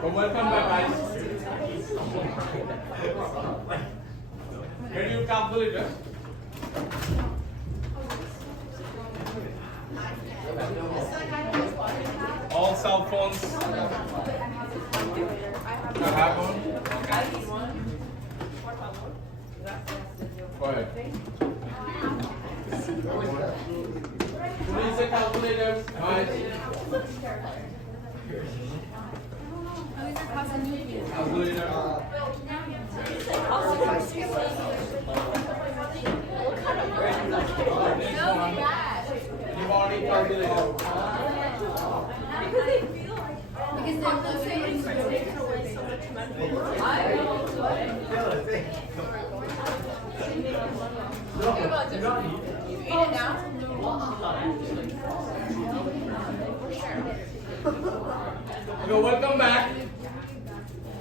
So welcome back, guys. Ready your calculator? All cell phones. You have one? Okay. Go ahead. Who needs a calculator? Guys. Calculator. Anybody calculator? Okay, welcome back.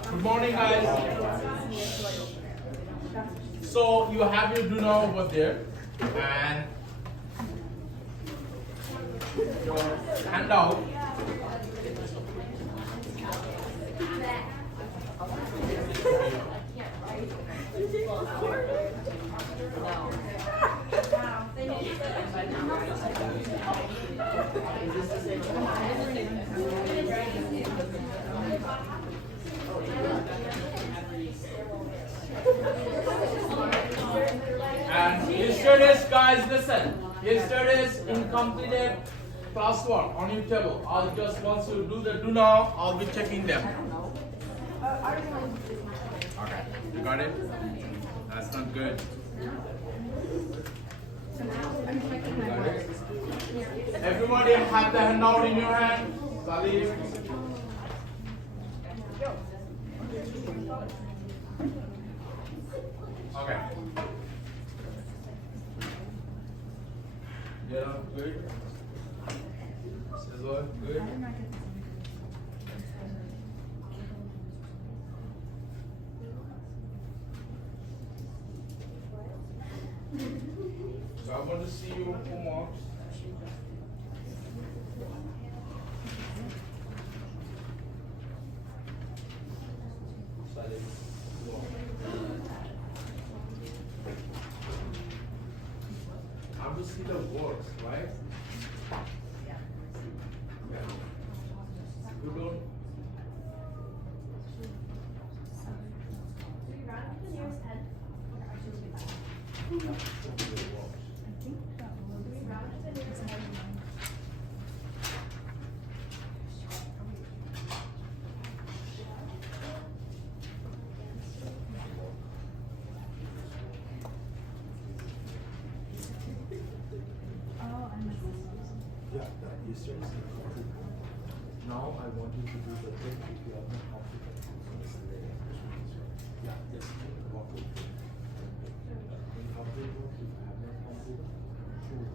Good morning, guys. So you have your do now over there, and your handout. And yesterday's, guys, listen. Yesterday's incompleted classwork on your table. I'll just once you do the do now, I'll be checking them. Okay, you got it? That's not good. Got it? Everybody have the handout in your hand. Salih. Okay. Yeah, good. Sizzler, good. So I want to see your homework. How to see the words, right? Yeah. You don't. Yeah, that yesterday's recorded. Now I want you to do the thing which we have not completed. Yeah, yes, walk with me. Incomplete work if you have not completed. True.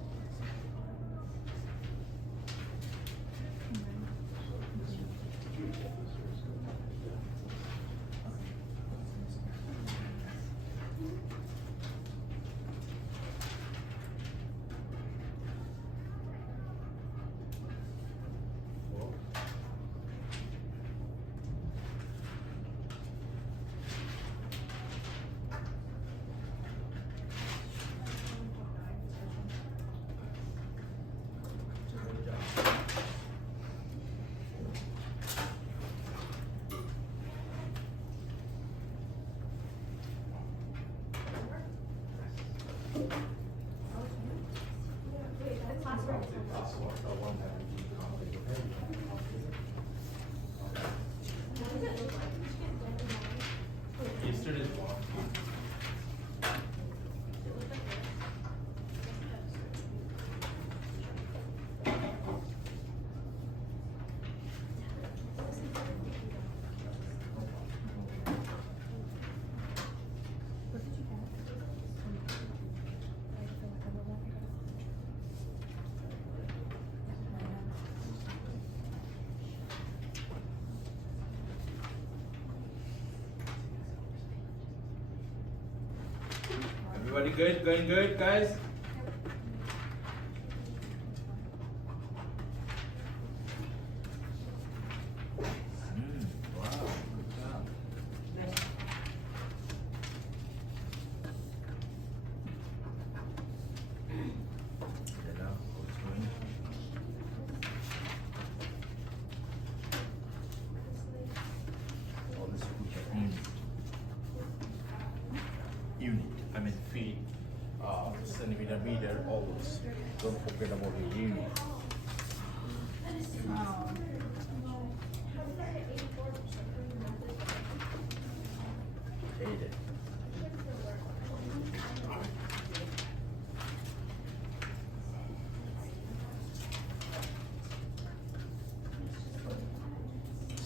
Yesterday's one. Everybody good? Going good, guys? Wow. centimeter meter always. Don't forget about your unit. Hate it.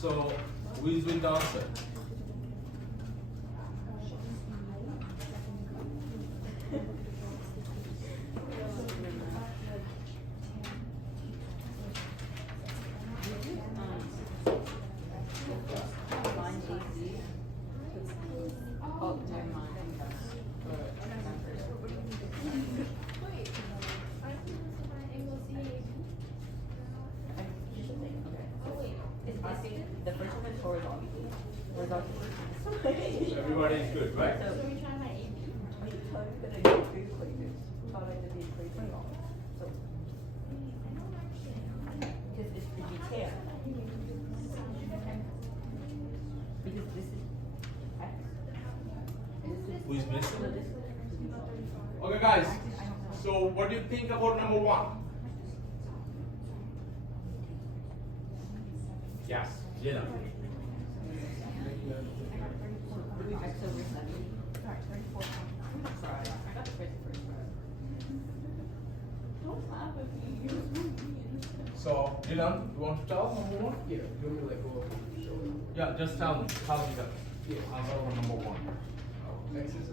So, who is doing the answer? Oh, never mind. The first one is horizontal. Horizontal. Everybody is good, right? So, how are you gonna do the equation? How do I do the equation? So, because it's the detail. Because this is X. And this is Who is missing? no, this is Okay, guys. So, what do you think about number one? Yes, Jenna. X over 7. Sorry, 34. Sorry, I got the first. Don't laugh at me. So, Dylan, you want to tell number one? Yeah, you want me to like go over and show them? Yeah, just tell me that. Yeah. Answer for number one. Oh, X is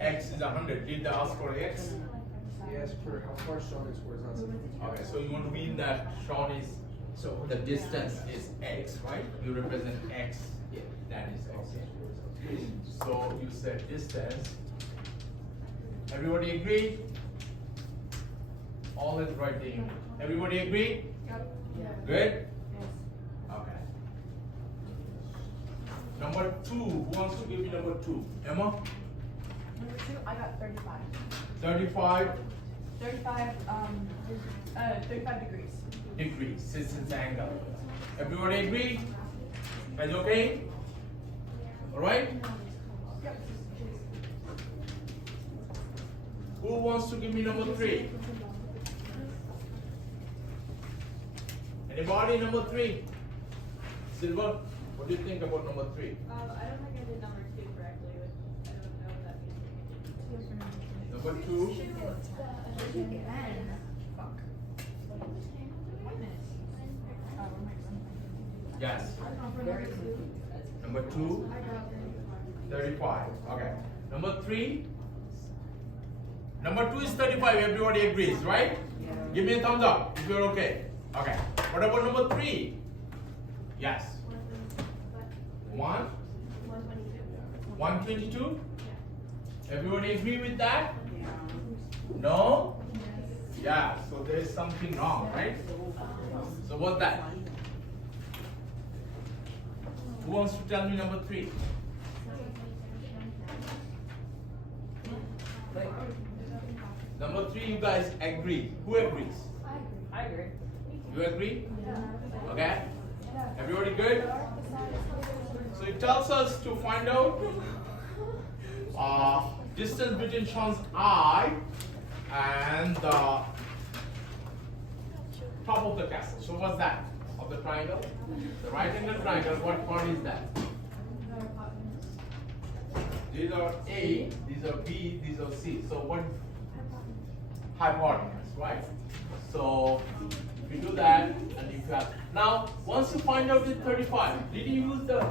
X is 100. Did they ask for X? yes for how far Sean is horizontal. Okay, so you want to mean that Sean is, So the distance is X, right? You represent X. Yeah. That is X. Okay. So you said distance. Everybody agree? All is right there. Everybody agree? Good? Okay. Number two, who wants to give me number two? Emma? Number 2, I got 35. 35 35 degrees. degrees, distance angle. Everybody agree? Guys okay? Alright? Yep. Who wants to give me number three? Anybody number three? Silver, what do you think about number three? I don't think I did number 2 correctly. I don't know what that means. Number two? Yes. Very confused. Number two? 35. Okay. Number three? Number two is 35. Everybody agrees, right? Yeah. Give me a thumbs up if you're okay. Okay. What about number three? Yes. 122? Everybody agree with that? Yeah. No? Yeah, so there's something wrong, right? So what's that? Who wants to tell me number three? Wait, Number three, you guys agree. Who agrees? I agree. You agree? Okay? Everybody good? So it tells us to find out distance between Sean's eye and the top of the castle. So what's that? Of the triangle? The right angle triangle, what part is that? These are A, these are B, these are C. So what? Hypotenuse, right? So if you do that, and if you have now, once you find out the 35, did you use the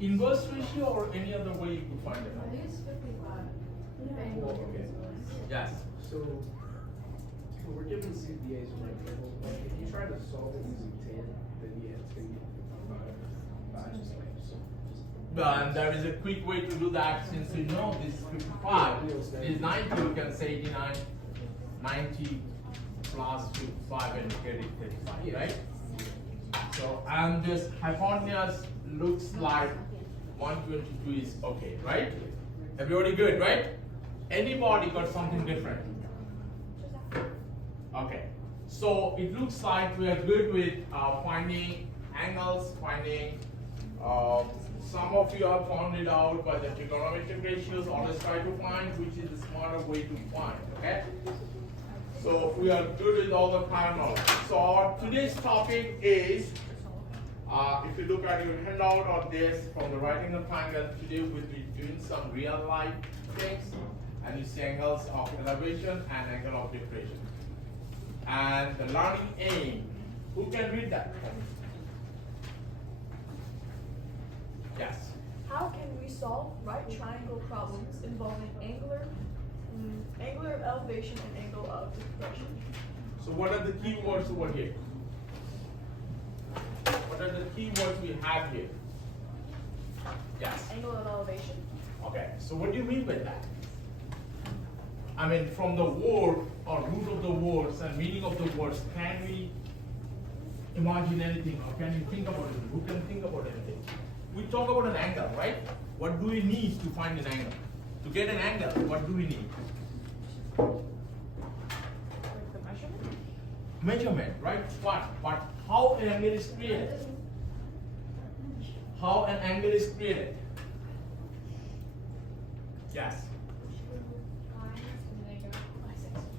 inverse ratio or any other way you could find it out? Oh, okay. Yes. So when we're given CPAs from like table, like if you try to solve it using 10, then yeah, it's gonna be just like so And there is a quick way to do that since you know this is 55, this is 90, you can say 89, 90 plus 55 and get it 35, right? So, and this hypotenuse looks like 122 is okay, right? Everybody good, right? Anybody got something different? Okay, so it looks like we are good with finding angles, finding Some of you have found it out by the trigonometric ratios. Always try to find which is the smarter way to find. Okay. So we are good with all the prior knowledge. So our today's topic is, if you look at your handout or this from the right angle triangle, today we'll be doing some real life things, and you see angles of elevation and angle of depression. And the learning aim, who can read that? Yes. How can we solve right triangle problems involving angular of elevation and angle of depression? So what are the key words over here? What are the key words we have here? Yes. Angle of elevation. Okay. So what do you mean by that? I mean, from the word or root of the words and meaning of the words, can we imagine anything or can you think about anything? Who can think about anything? We talk about an angle, right? What do we need to find an angle? To get an angle, what do we need? Like the measurement? Measurement, right? What? But how an angle is created? How an angle is created? Yes.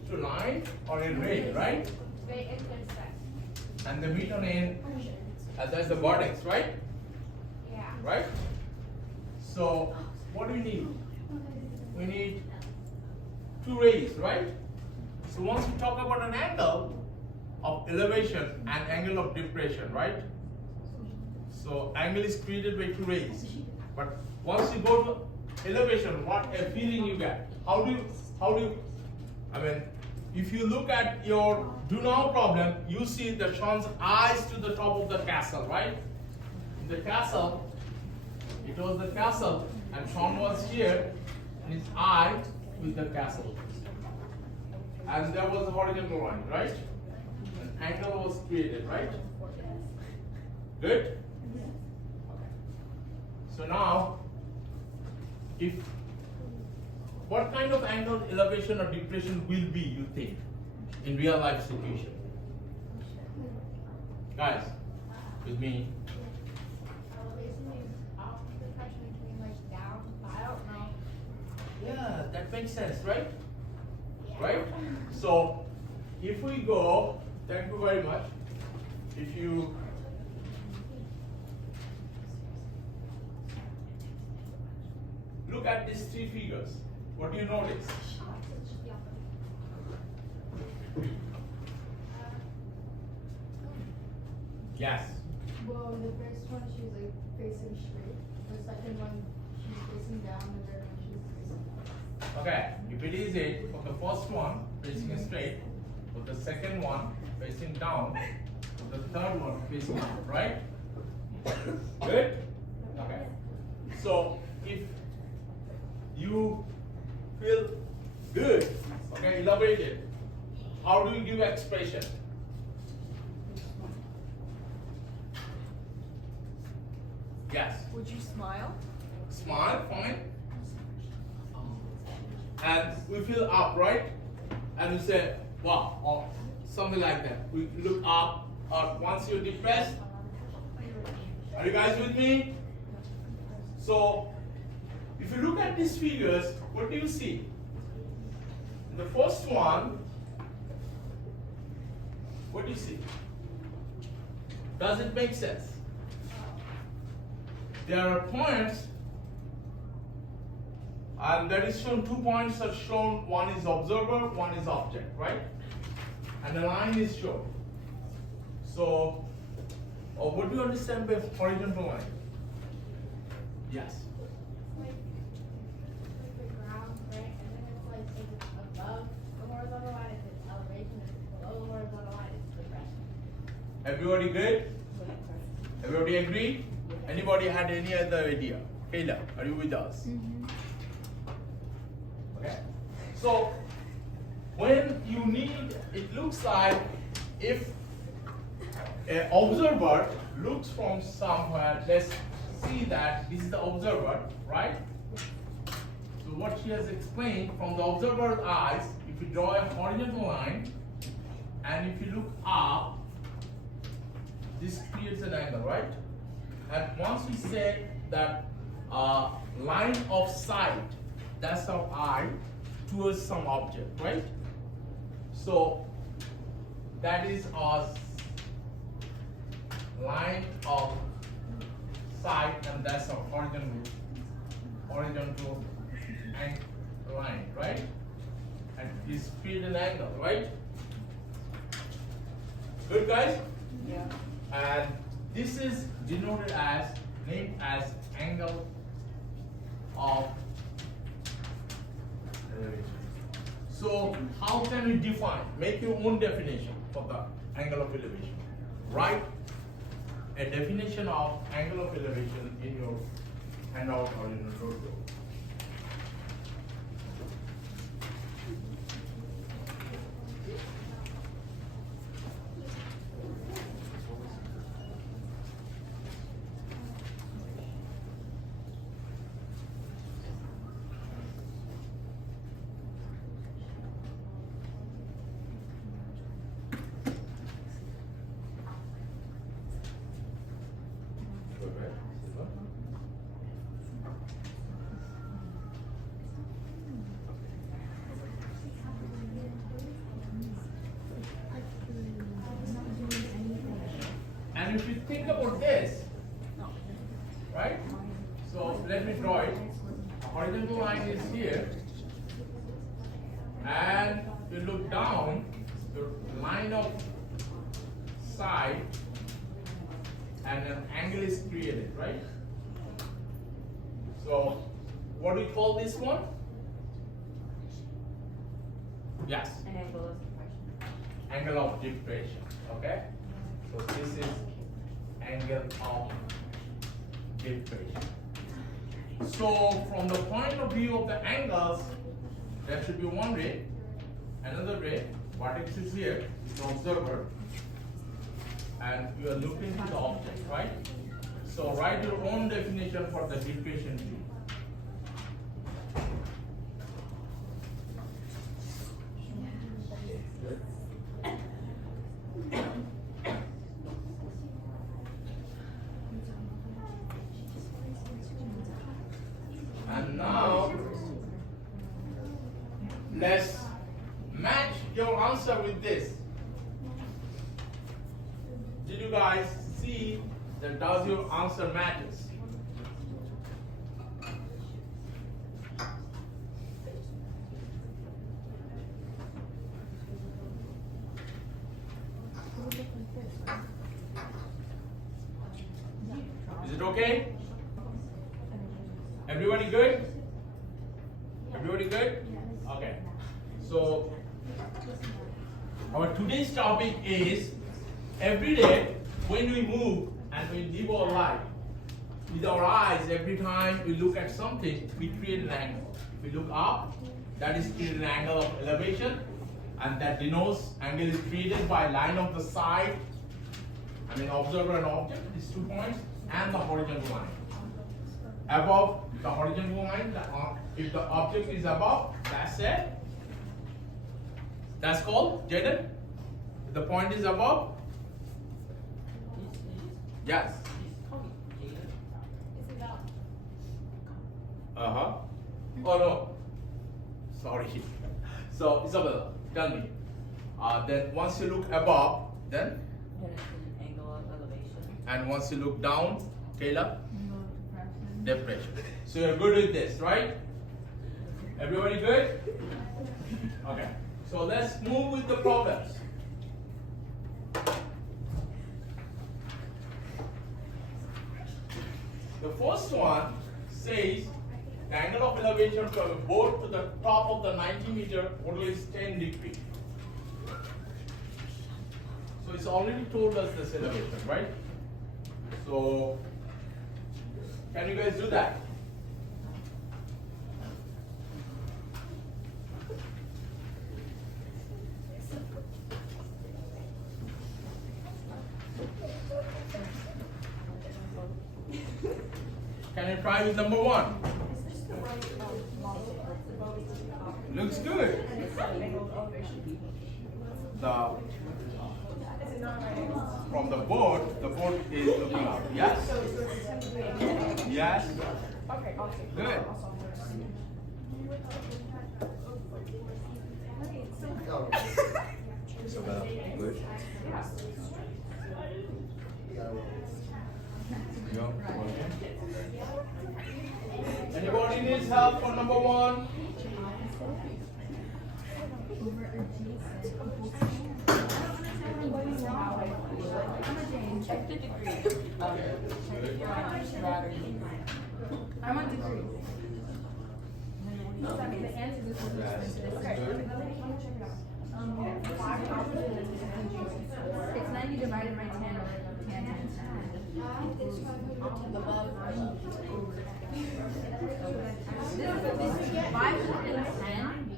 To line or a ray, right? They intersect. And the meet on end, that's the vertex, right? Yeah. Right? So what do we need? We need two rays, right? So once we talk about an angle of elevation and angle of depression, right? So angle is created by two rays. But once you go to elevation, what a feeling you get. How do you, I mean, if you look at your do now problem, you see the Sean's eyes to the top of the castle, right? In the castle, it was the castle, and Sean was here, and his eye with the castle. And there was a horizontal line, right? An angle was created, right? Good? Okay. So now, what kind of angle, elevation or depression will be, you think, in real life situation? Guys, with me. Elevation is up, depression between like down. I don't know. Yeah, that makes sense, right? Right? So, if we go, thank you very much. If you look at these three figures, what do you notice? Yes. Well, the first one she's like facing straight. The second one she's facing down. The third one she's facing up. Okay, if it is it, for the first one facing straight, for the second one facing down, for the third one facing up, right? Good? Okay. So if you feel good, okay, elaborated, how do you give expression? Yes. Would you smile? Smile, fine. And we feel up, right? And we say, wow, or something like that. We look up, or once you're depressed. Are you guys with me? So, if you look at these figures, what do you see? The first one, what do you see? Does it make sense? There are points, and that is shown, 2 points are shown, one is observer, one is object, right? And a line is shown. So, what do you understand by horizontal line? Yes. Like the ground, right? And then it's like if it's above the horizontal line, if it's elevation, if it's below the horizontal line, it's depression. Everybody good? Everybody agree? Anybody had any other idea? Kayla, are you with us? Okay. So when you need, it looks like if an observer looks from somewhere, let's see that this is the observer, right? So what she has explained, from the observer's eyes, if you draw a horizontal line and if you look up, this creates an angle, right? And once we say that line of sight, that's our eye towards some object, right? So that is our line of sight, and that's our horizontal line, right? And this create an angle, right? Good, guys? Yeah. And this is denoted as, named as angle of elevation. So how can we define? Make your own definition for the angle of elevation. Write a definition of angle of elevation in your handout or in your notebook. And if you think about this, right? So let me draw it. A horizontal line is here, and you look down, the line of sight, and an angle is created, right? So what do we call this one? Yes. An angle of depression. Angle of depression, okay? So this is angle of depression. So from the point of view of the angles, there should be one ray, another ray, vertex is here, is the observer, and you are looking to the object, right? So write your own definition for the depression view. And now, let's match your answer with this. Did you guys see that does your answer matches? Is it okay? Everybody good? Everybody good? Okay. So our today's topic is every day when we move and we live our life with our eyes, every time we look at something, we create an angle. If we look up, that is created an angle of elevation, and that denotes angle is created by line of the sight, I mean observer and object, these 2 points, and the horizontal line. Above the horizontal line, if the object is above, that's it. That's called Jaden. The point is above. Yes. Uh-huh. Oh no. Sorry. So Isabella, tell me. Then once you look above, then? Then it's an angle of elevation. And once you look down, Caleb? Depression. So you're good with this, right? Everybody good? Okay. So let's move with the problems. The first one says the angle of elevation from a boat to the top of the 90-meter hurdle is 10 degrees. So it's already told us this elevation, right? So can you guys do that? Can you try with number 1? Is this the right model? Looks good. And it's the angle of elevation. The Is it From the board is looking up. Yes? Yes? Okay, I'll take Good. I'll solve Anybody needs help for number one? Check the degree. I want degrees. So I mean, the answer is okay. It's 90 divided by 10 or 10 times 10. Above this is 510.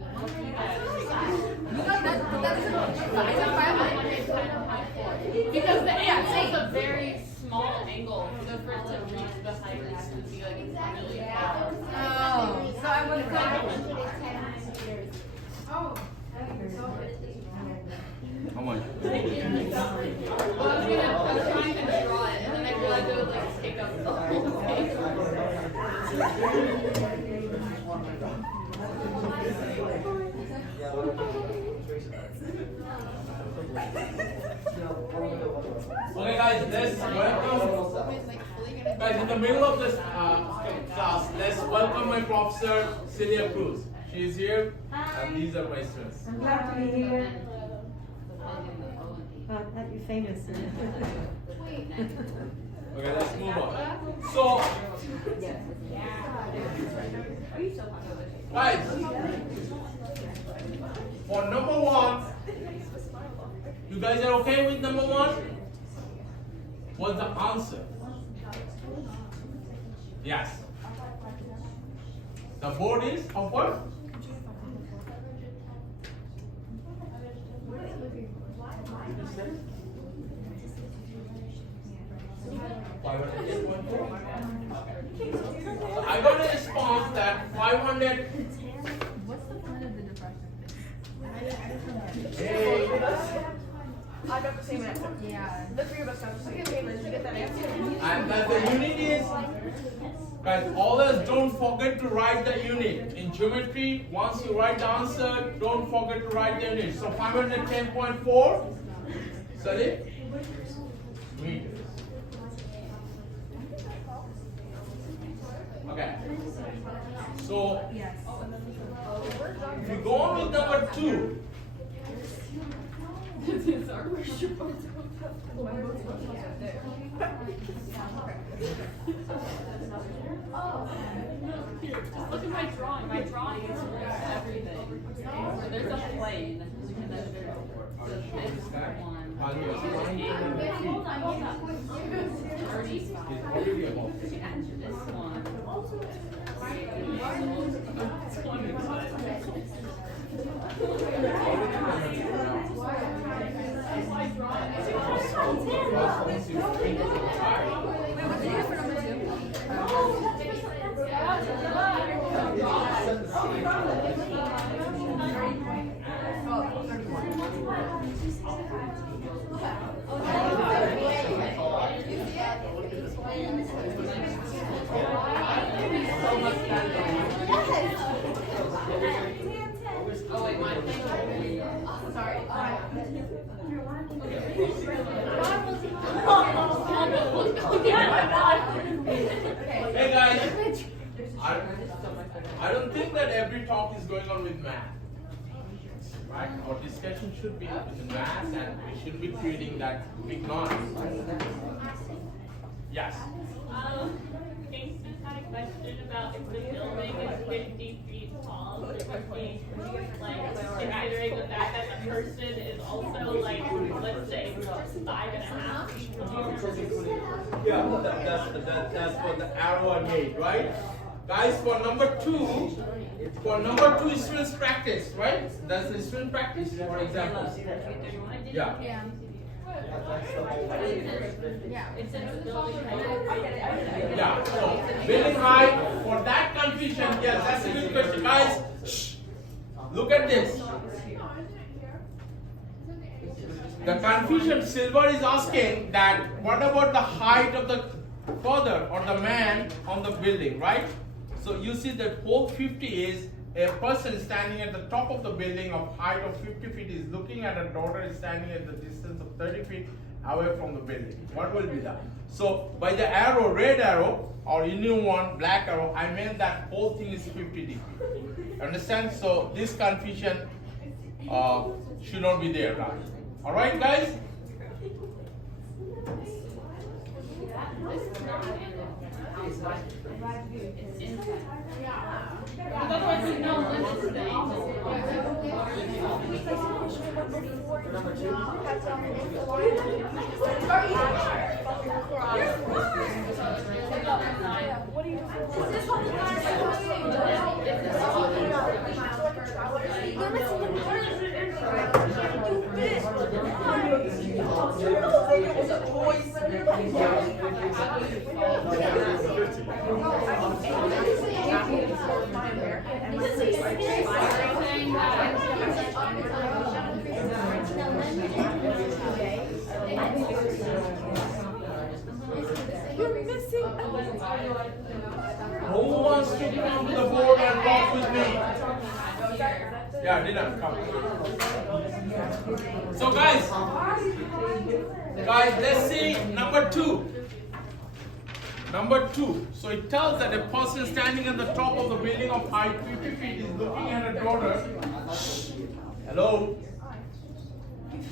Because the angle is a very small angle, so for it to reach the height it would be like really far. Oh, so I would have How much? Well, I was trying to draw it, and then I realized it would like take up the whole Okay guys, let's welcome, guys in the middle of this class, let's welcome my professor, Celia Cruz. She is here, and these are my students. I'm glad to be here. That you're famous. Okay, let's move on. So, guys, for number one, you guys are okay with number one? What's the answer? Yes. The board is of what? I got a response that 500. What's the point of the diffraction I got the same answer. Yeah. The three of us got the same. Okay, Liz, you get that answer? And that the unit is, guys, always don't forget to write the unit. In geometry, once you write the answer, don't forget to write the unit. So 510.4, sorry, meters. Okay. So, if you go on with number two, Look at my drawing. My drawing is everything. So there's a plane, and then there's the next one. I'll be Hold on. 35. This one. Oh wait, mine. Sorry. hey guys, I don't think that every talk is going on with math. Right? Our discussion should be with math, and we shouldn't be creating that big noise. Yes. Kingston had a question about if the building is 50 feet tall, or 50, like, considering the fact that the person is also, like, let's say, 5.5 feet tall. Yeah, that's what the arrow I made, right? Guys, for number two is students practice, right? That's the student practice, for example. Yeah. Yeah. Yeah. It says the building height. Yeah, so building height, for that confusion, yes, that's a good question. Guys, shh, look at this. The confusion, Silver is asking that what about the height of the father or the man on the building, right? So you see that pole 50 is a person standing at the top of the building of height of 50 feet is looking at a daughter is standing at the distance of 30 feet away from the building. What will be that? So by the arrow, red arrow, or Indian one, black arrow, I meant that whole thing is 50 degree. Understand? So this confusion should not be there, right? All right, guys? It's inside. Because otherwise there's no limit to the angle. What do you You're missing. Who wants to come to the board and walk with me? Yeah, Dylan, come. So guys, let's see number 2. Number 2. So it tells that a person standing at the top of the building of height 50 feet is looking at a daughter. Hello?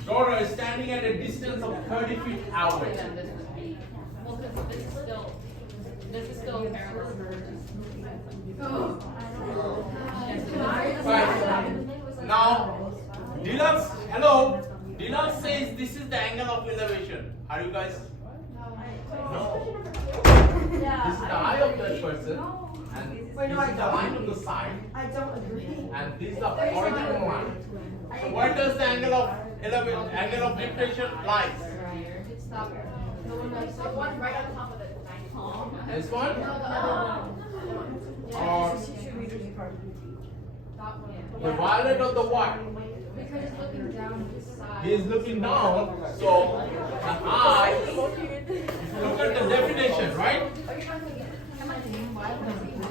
Daughter is standing at a distance of 30 feet away. Then this would be, well, because this is still parallel. Right. Now, Deluxe, hello. Deluxe says this is the angle of elevation. Are you guys? No. This is the eye of that person, and this is the line on the side, I don't agree. and this is the horizontal line. So where does the angle of elevation, angle of depression lies? Stop. The one right on top of it. This one? No, the other one. Or the violet or the white? Because it's looking down this side. He is looking down, so the eye, look at the definition, right?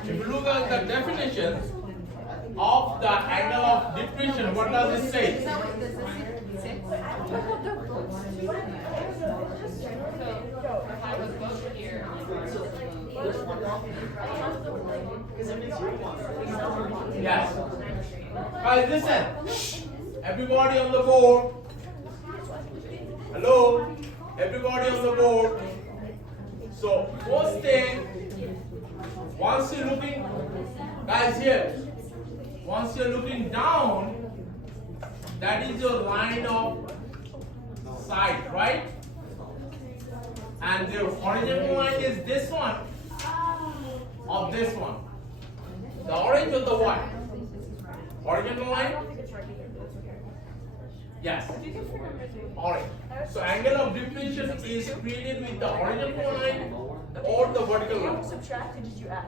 If you look at the definition of the angle of depression, what does it say? Is that what this is? So if I was both here on the Yes. Guys, listen. Everybody on the board. Hello. Everybody on the board. So first thing, once you're looking, guys here. Once you're looking down, that is your line of sight, right? And the horizontal line is this one or this one. The orange or the white? Horizontal line? Yes. Orange. So angle of depression is created with the horizontal line or the vertical Did you line. subtract or did you add?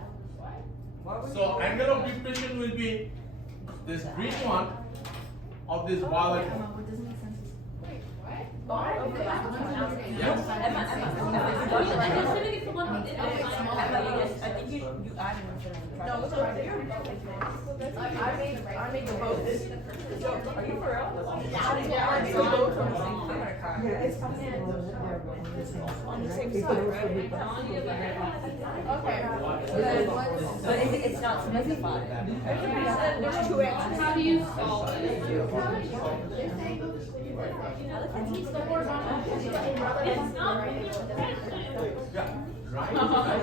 So angle of depression will be this green one or this violet one. Yes. I think you added one. No, it's over there. I made the both. Are you for real? I made the both on the same thing. On the same side, right? Okay. But it's not specified. There's 2 answers. How do you solve it? It's not. Yeah. Right? How high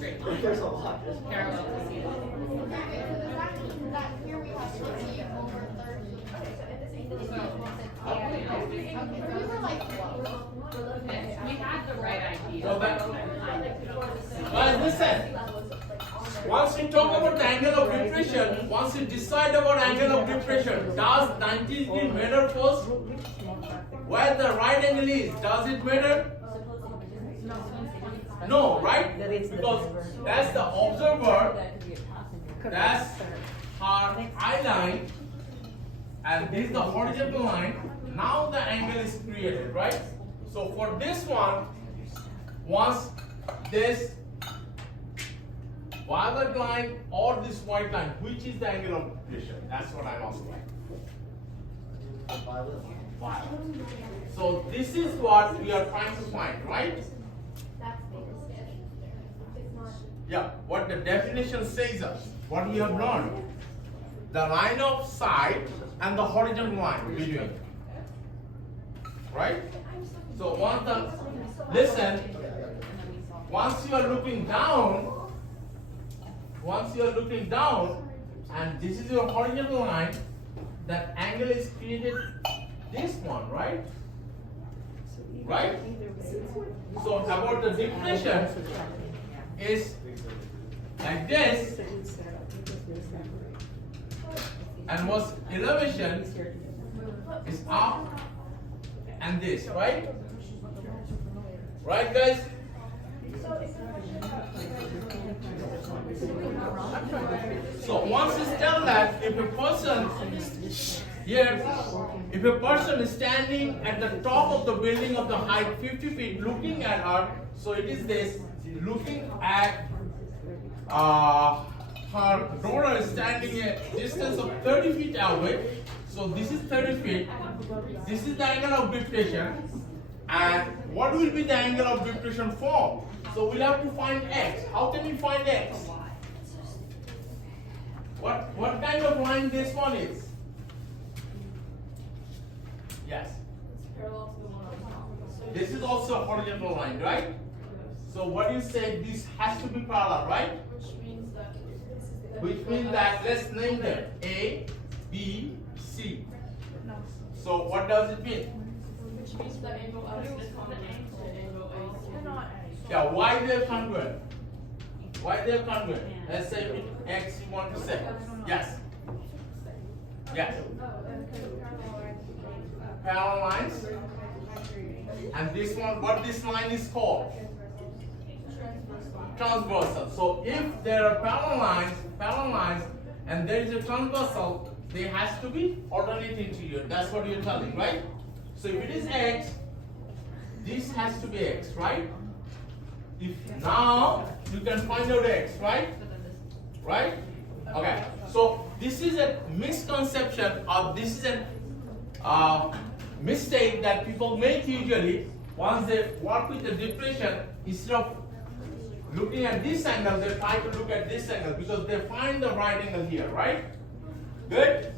straight line. Parallel to see it. That here we have 20 over 30. We were like, We had the right idea. So that, guys, listen. Once you talk about the angle of depression, once you decide about angle of depression, does 90 degree matter first? Where the right angle is, does it matter? No, right? That it's the Because driver. that's the observer, That could be a passenger. that's her eye line, and this is the horizontal line. Now the angle is created, right? So for this one, once this violet line or this white line, which is the angle of depression? That's what I'm asking. Violet. So this is what we are trying to find, right? That's Vegas. It's not. Yeah, what the definition says us, what we have learned. The line of sight and the horizontal line between. Right? So listen, once you are looking down, and this is your horizontal line, that angle is created this one, right? Right? So about the depression is like this, and was elevation is up and this, right? Right, guys? So once it's done that, if a person here, if a person is standing at the top of the building of the height 50 feet, looking at her, so it is this, looking at her daughter is standing at distance of 30 feet away. So this is 30 feet. This is the angle of depression. And what will be the angle of depression form? So we'll have to find x. How can we find x? What kind of line this one is? Yes. This is also a horizontal line, right? So what you say, this has to be parallel, right? Which means that, let's name them A, B, C. So what does it mean? Which means the angle of this one and the angle of. Yeah, why they're congruent? Why they're congruent? Let's say with X you want to say. Yes. Yes. Parallel lines. And this one, what this line is called? Transversal. So if there are parallel lines, and there is a transversal, there has to be alternate interior. That's what you're telling, right? So if it is X, this has to be X, right? If now you can find out X, right? Right? Okay. So this is a misconception, or this is a mistake that people make usually once they work with the depression. Instead of looking at this angle, they try to look at this angle because they find the right angle here, right? Good?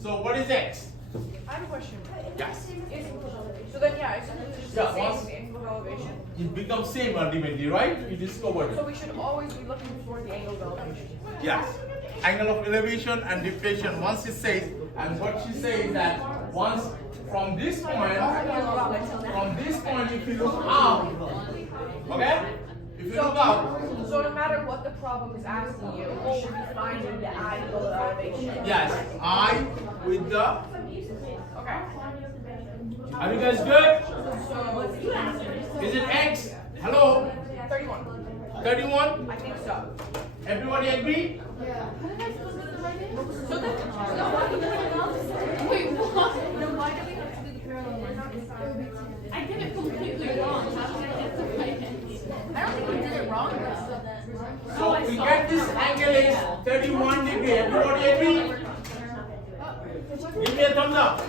So what is X? I have a question. Yes. So then, yeah, it's just Yeah, the once- same angle of elevation. It becomes same ultimately, right? You discovered So it. we should always be looking for the angle of elevation. Yes. Angle of elevation and depression. Once it says, and what she says is that once from this point, if you look up, okay? If you look up, So no matter what the problem is asking you, you should be finding the angle of elevation. yes, I with the. Okay. Are you guys good? So Is it X? Hello? 31. 31? I think so. Everybody agree? Yeah. How did I supposed to write it? So then, Wait, what? Then why do we have to do the parallel lines? I did it completely wrong. How did I get the right answer? I don't think you did it wrong though. So we get this angle is 31 degree. Everybody agree? Give me a thumbs up.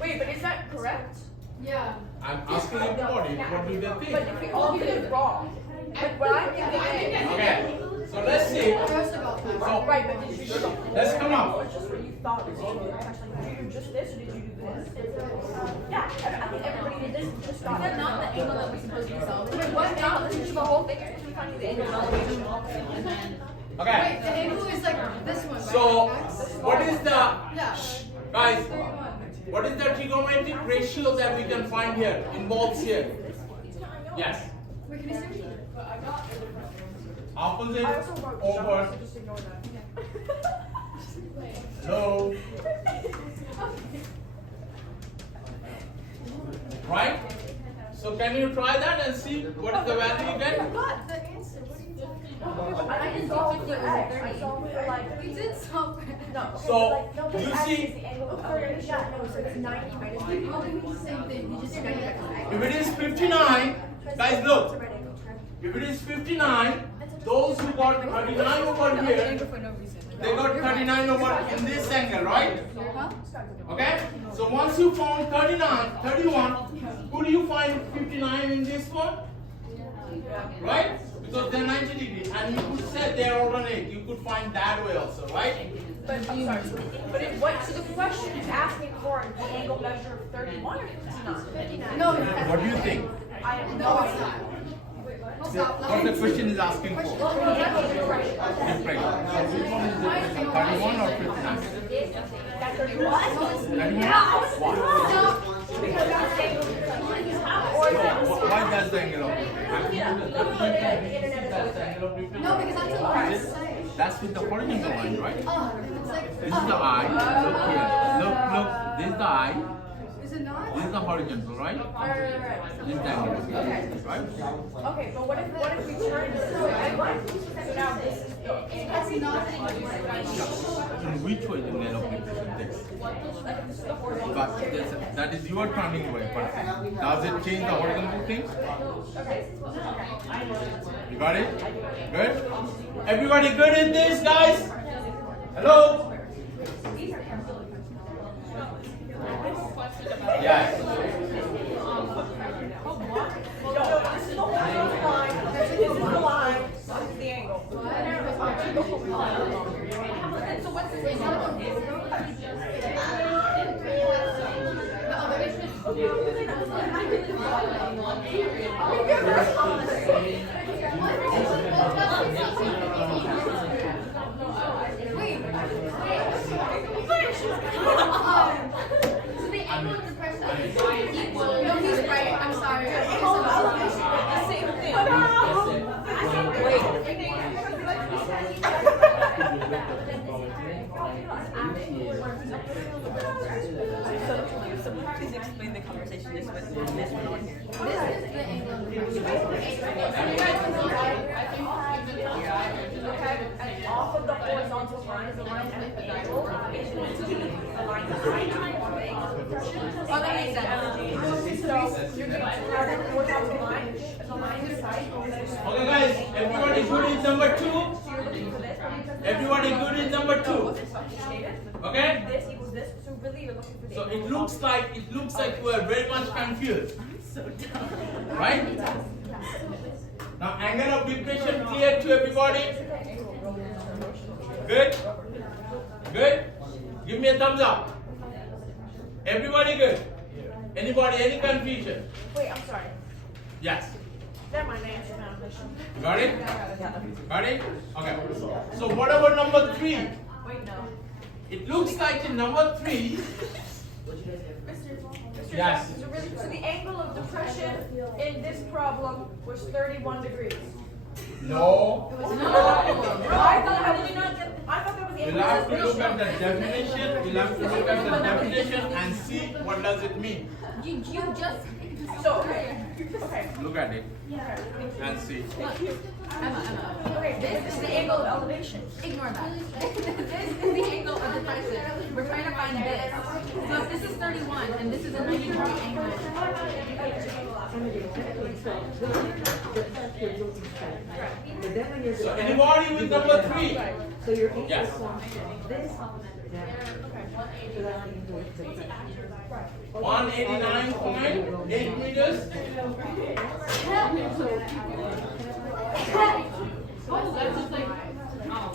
Wait, but is that correct? Yeah. I'm asking everybody, what do they But think? if we all did it wrong, like what I'm thinking is, Okay, so let's see. Trust about that. So, right, but did you do let's come up. or just what you thought was you did? Did you do just this or did you do this? Yeah, I think everybody did this and just thought. Is that not the angle that we're supposed to be solving? Wait, what now? This is the whole thing. You're supposed to be finding the angle of elevation. And then Okay, Wait, the angle is like this one, right? so X? what is the, Yeah. guys, what is the trigonometric ratio that we can find here, involves here? Yes, Wait, can you see me? opposite I also wrote over shot, so just ignore that. low. Right? So can can you try that and see what is the value you get? What? The answer, what are you talking about? I didn't solve it for X, I solved it for like. We did solve it. No, okay, So, like, no, you X see- is the angle of elevation. No, so it's 90 minus 50. Oh, we mean the same thing, we just got it. If it is 59, guys look, if it is 59, those who got 39 over here, they got 39 over in this angle, right? Okay? So once you found 31, who do you find 59 in this one? Right? Because they're 90 degrees. And you could say they're alternate. You could find that way also, right? But I'm sorry, but it, what, so the question is asking for the angle measure of 31 or 59? No, What do you think? I have no, no it's idea. not. What the question is asking for? Well, the angle of depression. Different. So which one is different? 31 or 59? That's 31? 31? Why? Because that's the angle of depression. Or is that the Why does the angle of No, because that's what I was saying. That's with the horizontal line, right? It's like, This is the eye. Look here. Look. This is the eye. is it not? This is the horizontal, right? This is the angle. Right? Okay, but what if we turn this way? So now this is the That's not. In which way the angle of this? But that is your turning way. But does it change the horizontal thing? You got it? Good? Everybody good in this, guys? Hello? Yes. No, this is the horizontal line. This is the line. This is the angle. So what's the So the angle of depression is equal. No, he's right. I'm sorry. The same thing. So please explain the conversation just with this one on here. This is the angle of depression. Okay, and off of the horizontal line is the line at the angle. The line behind the angle of depression. Oh, that makes sense. So you're going to have the horizontal line, and the line beside. Okay, guys. Everybody good in number 2? Everybody good in number 2? Okay? This equals this, so really you're looking for the So angle. it looks like you are very much confused. Right? Now angle of depression clear to everybody? Good? Good? Give me a thumbs up. Everybody good? Anybody, any confusion? Wait, I'm sorry. Yes. Never mind, I answered my own question. Got it? Got it? Okay. So what about number 3? Wait, no. It looks like in number 3. Yes. So the angle of depression in this problem was 31 degrees. No. I thought, how did you not get, I thought that was the You'll have to angle of look at the definition. You'll have to look at the definition and see what does it mean. You just. So, okay. Look at it and see. Emma. Okay, this is the angle of elevation. Ignore that. This is the angle of depression. We're trying to find this. So if this is 31 and this is a 90-degree angle. So anybody with number 3? So you're equal Yes. to this. 189.8 meters. Oh, that's just like, oh.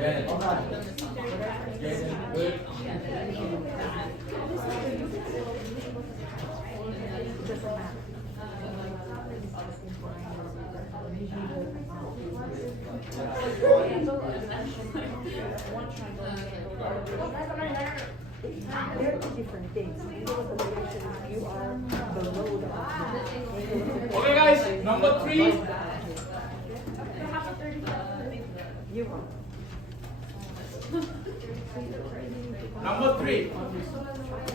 Yes. Yes. Good. One triangle. They're two different things. Angle of elevation is you are below the obstacle. Angle of depression. Okay guys, number 3. You're wrong. Number 3.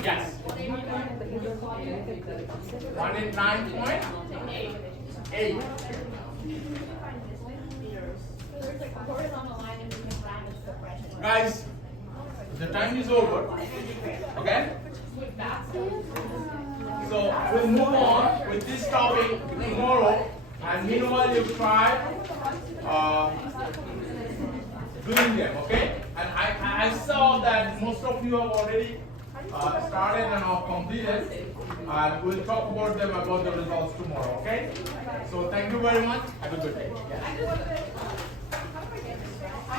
Yes. 109.8. There's like a horizontal line and we can find this depression. Guys, the time is over. Okay? So we'll move on with this topic tomorrow. And meanwhile, you try doing them. Okay? And I saw that most of you have already started and have completed. And we'll talk about them about the results tomorrow. Okay? So thank you very much. Have a good day. I